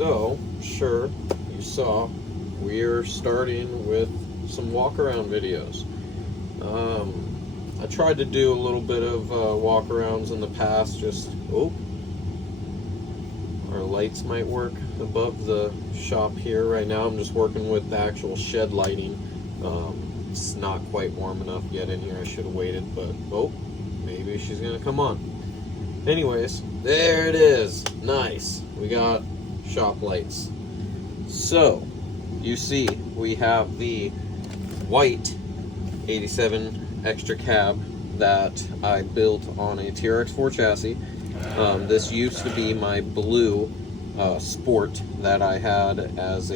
So, sure, you saw, we're starting with some walk-around videos. I tried to do a little bit of walk-arounds in the past, just, our lights might work above the shop here. Right now I'm just working with the actual shed lighting. It's not quite warm enough yet in here. I should have waited, but maybe she's gonna come on. Anyways, there it is. Nice. We got shop lights. So, you see, we have the white 87 Xtra cab that I built on a TRX4 chassis. This used to be my blue Sport that I had as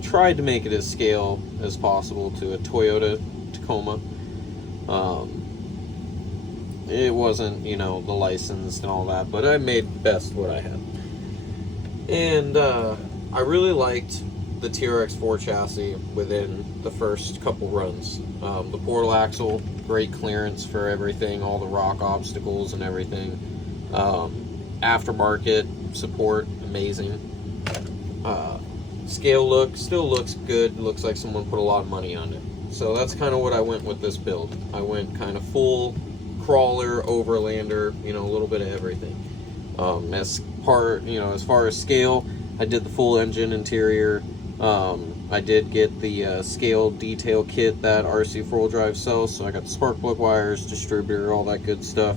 tried to make it as scale as possible to a Toyota Tacoma. It wasn't, the license and all that, but I made best what I had. And I really liked the TRX4 chassis within the first couple runs. The portal axle, great clearance for everything, all the rock obstacles and everything. Aftermarket support, amazing. Scale look, still looks good. Looks like someone put a lot of money on it. So that's kind of what I went with this build. I went kind of full crawler, overlander, a little bit of everything. As far as scale, I did the full engine interior. I did get the scale detail kit that RC 4-wheel drive sells, so I got the spark plug wires, distributor, all that good stuff.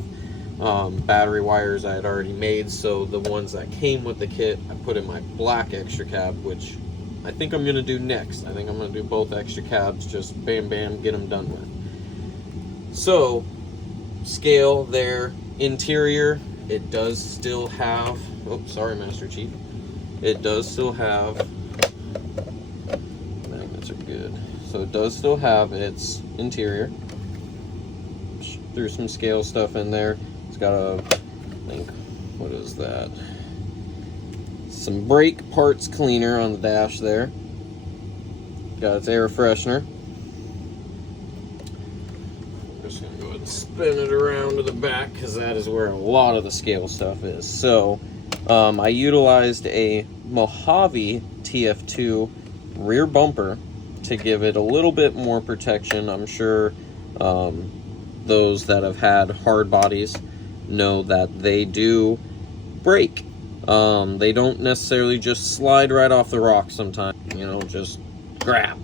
Battery wires I had already made, so the ones that came with the kit I put in my black Xtra cab, which I think I'm going to do next. I think I'm going to do both Xtra cabs, just bam bam, get them done with. So, scale there. Interior, it does still have, sorry Master Chief, it does still have, magnets are good, so it does still have its interior. Threw some scale stuff in there. It's got what is that? Some brake parts cleaner on the dash there. Got its air freshener. I'm just gonna go ahead and spin it around to the back because that is where a lot of the scale stuff is. So, I utilized a Mojave TF2 rear bumper to give it a little bit more protection. I'm sure those that have had hard bodies know that they do break. They don't necessarily just slide right off the rock sometimes, just grab.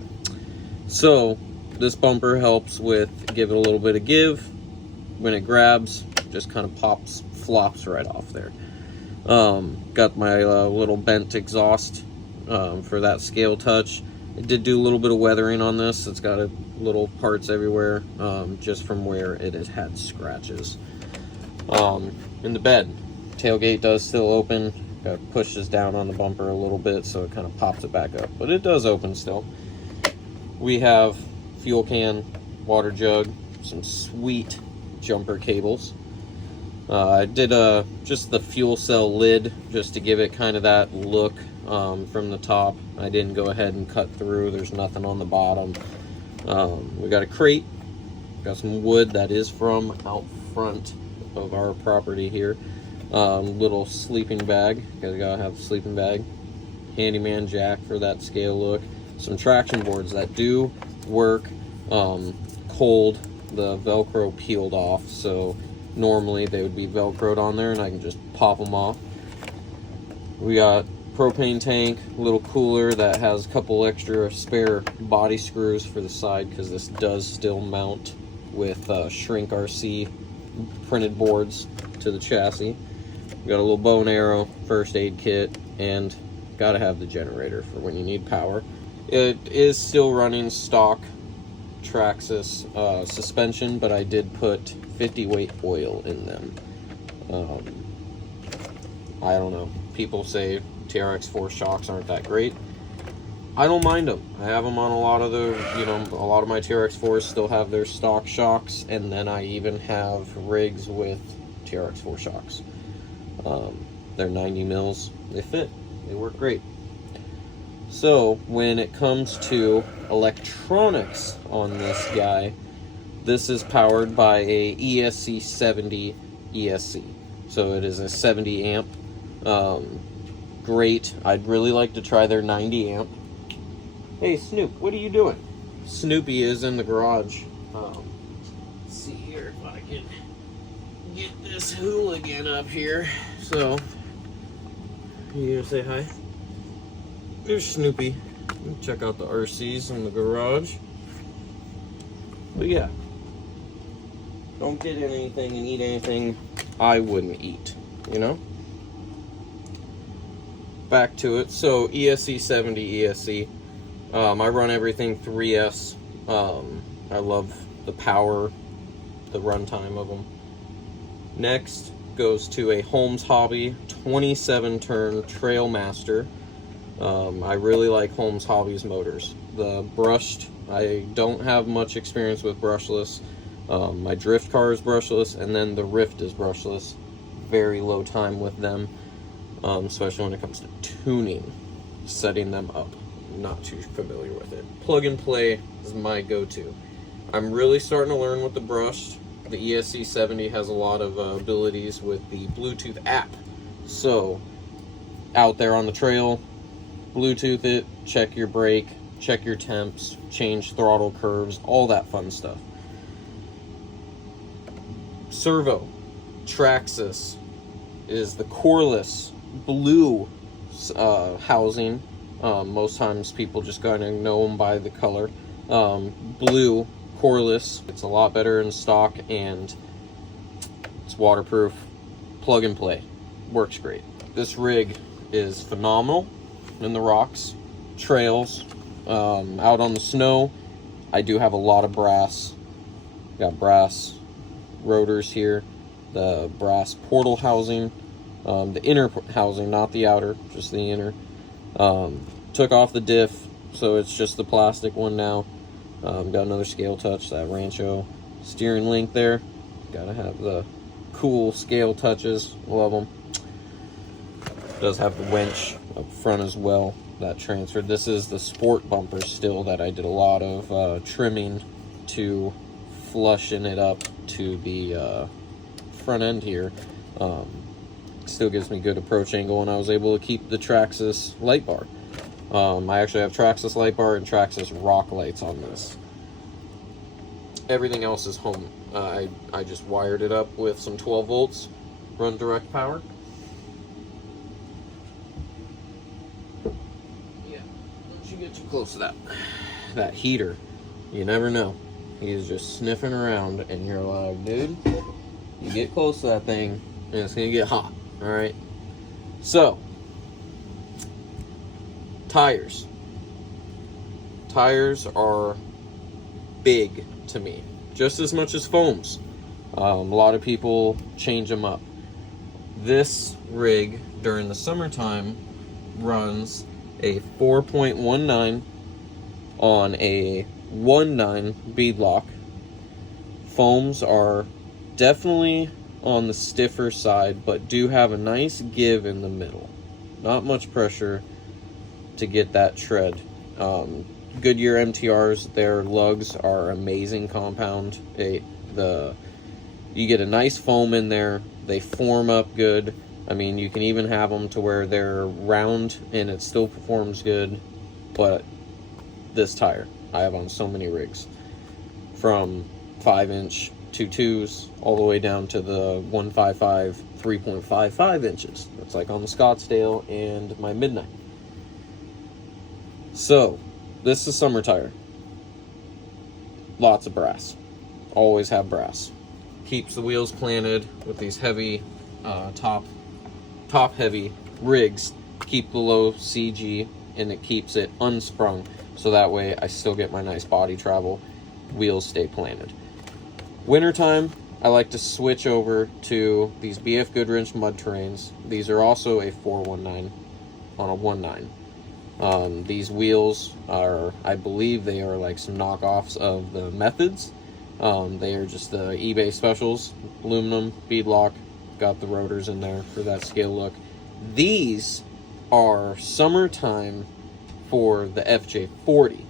So this bumper helps with give it a little bit of give. When it grabs, just kind of flops right off there. Got my little bent exhaust for that scale touch. It did do a little bit of weathering on this. It's got little parts everywhere, just from where it has had scratches. In the bed, tailgate does still open. Pushes down on the bumper a little bit, so it kind of pops it back up, but it does open still. We have fuel can, water jug, some sweet jumper cables. I did just the fuel cell lid just to give it kind of that look from the top. I didn't go ahead and cut through. There's nothing on the bottom. We got a crate. Got some wood that is from out front of our property here. Little sleeping bag. Gotta have a sleeping bag. Handyman jack for that scale look. Some traction boards that do work cold. The Velcro peeled off, so normally they would be Velcroed on there and I can just pop them off. We got propane tank, little cooler that has a couple extra spare body screws for the side because this does still mount with Shrinkrc printed boards to the chassis. We got a little bow and arrow, first aid kit, and gotta have the generator for when you need power. It is still running stock Traxxas suspension, but I did put 50 weight oil in them. I don't know. People say TRX4 shocks aren't that great. I don't mind them. I have them on a lot of a lot of my TRX4s still have their stock shocks, and then I even have rigs with TRX4 shocks. They're 90 mils. They fit. They work great. So when it comes to electronics on this guy, this is powered by a ESC 70 ESC. So it is a 70 amp great. I'd really like to try their 90 amp. Hey, Snoop, what are you doing? Snoopy is in the garage. Let's see here if I can get this hooligan up here. So, you gonna say hi? There's Snoopy. Check out the RCs in the garage. But yeah, don't get anything and eat anything I wouldn't eat, you know? Back to it. So ESC 70 ESC. I run everything 3S. I love the power, the runtime of them. Next goes to a Holmes Hobby 27 turn Trailmaster. I really like Holmes Hobby's motors. The brushed, I don't have much experience with brushless. My drift car is brushless, and then the Rift is brushless. Very low time with them, especially when it comes to tuning, setting them up. Not too familiar with it. Plug and play is my go-to. I'm really starting to learn with the brushed. The ESC 70 has a lot of abilities with the Bluetooth app. So, out there on the trail, Bluetooth it, check your brake, check your temps, change throttle curves, all that fun stuff. Servo, Traxxas is the coreless blue housing. Most times people just gonna know them by the color. Blue, coreless, it's a lot better in stock and it's waterproof. Plug and play, works great. This rig is phenomenal in the rocks, trails, out on the snow. I do have a lot of brass. Got brass rotors here, the brass portal housing, the inner housing, not the outer, just the inner. Took off the diff, so it's just the plastic one now. Got another scale touch, that Rancho steering link there. Gotta have the cool scale touches, love them. Does have the winch up front as well, that transferred. This is the sport bumper still that I did a lot of trimming to flushing it up to the front end here. Still gives me good approach angle, and I was able to keep the Traxxas light bar. I actually have Traxxas light bar and Traxxas rock lights on this. Everything else is home. I just wired it up with some 12 volts, run direct power. Yeah, once you get too close to that heater, you never know. He's just sniffing around, and you're like, dude, you get close to that thing, and it's gonna get hot. All right. So, tires. Tires are big to me, just as much as foams. A lot of people change them up. This rig during the summertime runs a 4.19 on a 1.9 beadlock. Foams are definitely on the stiffer side, but do have a nice give in the middle. Not much pressure to get that tread. Goodyear MTRs, their lugs are amazing compound. You get a nice foam in there. They form up good. I mean, you can even have them to where they're round and it still performs good. But this tire, I have on so many rigs, from 5-inch 2.2s all the way down to the 155 3.55 inches. It's like on the Scottsdale and my Midnight. So this is summer tire. Lots of brass. Always have brass. Keeps the wheels planted with these heavy top heavy rigs. Keep the low CG, and it keeps it unsprung, so that way I still get my nice body travel. Wheels stay planted. Wintertime, I like to switch over to these BF Goodrich mud terrains. These are also a 419 on a 1.9. These wheels are, I believe they are like some knockoffs of the Methods. They are just the eBay specials, aluminum, beadlock, got the rotors in there for that scale look. These are summertime for the FJ40,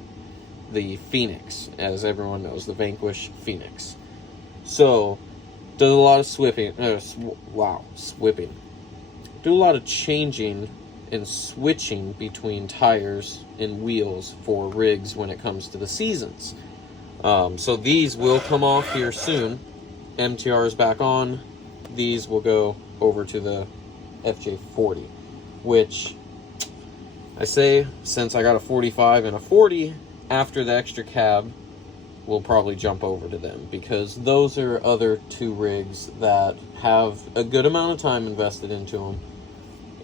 the Phoenix, as everyone knows, the Vanquish Phoenix. So, does a lot of swipping. Do a lot of changing and switching between tires and wheels for rigs when it comes to the seasons. So these will come off here soon. MTR is back on. These will go over to the FJ40, which I say, since I got a 45 and a 40, after the extra cab, we'll probably jump over to them, because those are other two rigs that have a good amount of time invested into them,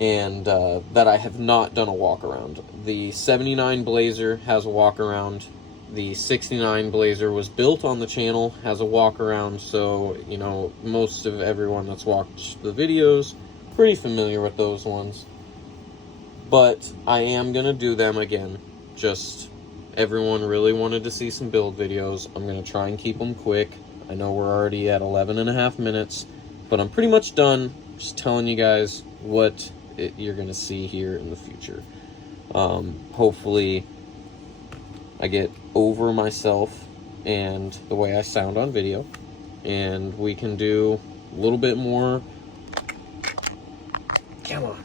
and that I have not done a walk around. The 79 Blazer has a walk around. The 69 Blazer was built on the channel, has a walk around, so, you know, most of everyone that's watched the videos pretty familiar with those ones. But I am gonna do them again. Just, everyone really wanted to see some build videos. I'm gonna try and keep them quick. I know we're already at 11.5 minutes, but I'm pretty much done. Just telling you guys what you're gonna see here in the future. Hopefully I get over myself and the way I sound on video, and we can do a little bit more, come on,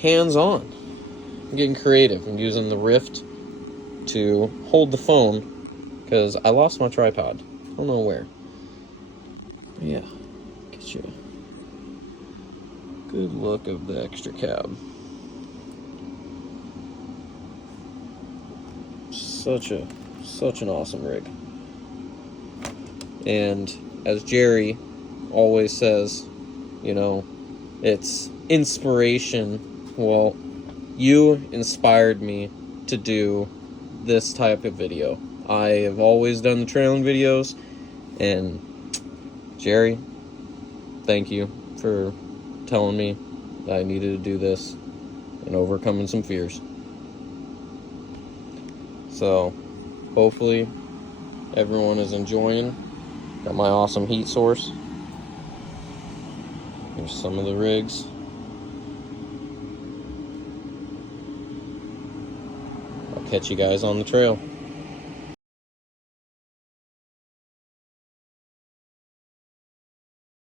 hands-on. I'm getting creative. I'm using the Rift to hold the phone because I lost my tripod. I don't know where. Yeah, get you a good look of the extra cab. Such an awesome rig. And as Jerry always says, you know, it's inspiration. Well, you inspired me to do this type of video. I have always done the trailing videos, and Jerry, thank you for telling me that I needed to do this and overcoming some fears. So, hopefully, everyone is enjoying. Got my awesome heat source. Here's some of the rigs. I'll catch you guys on the trail.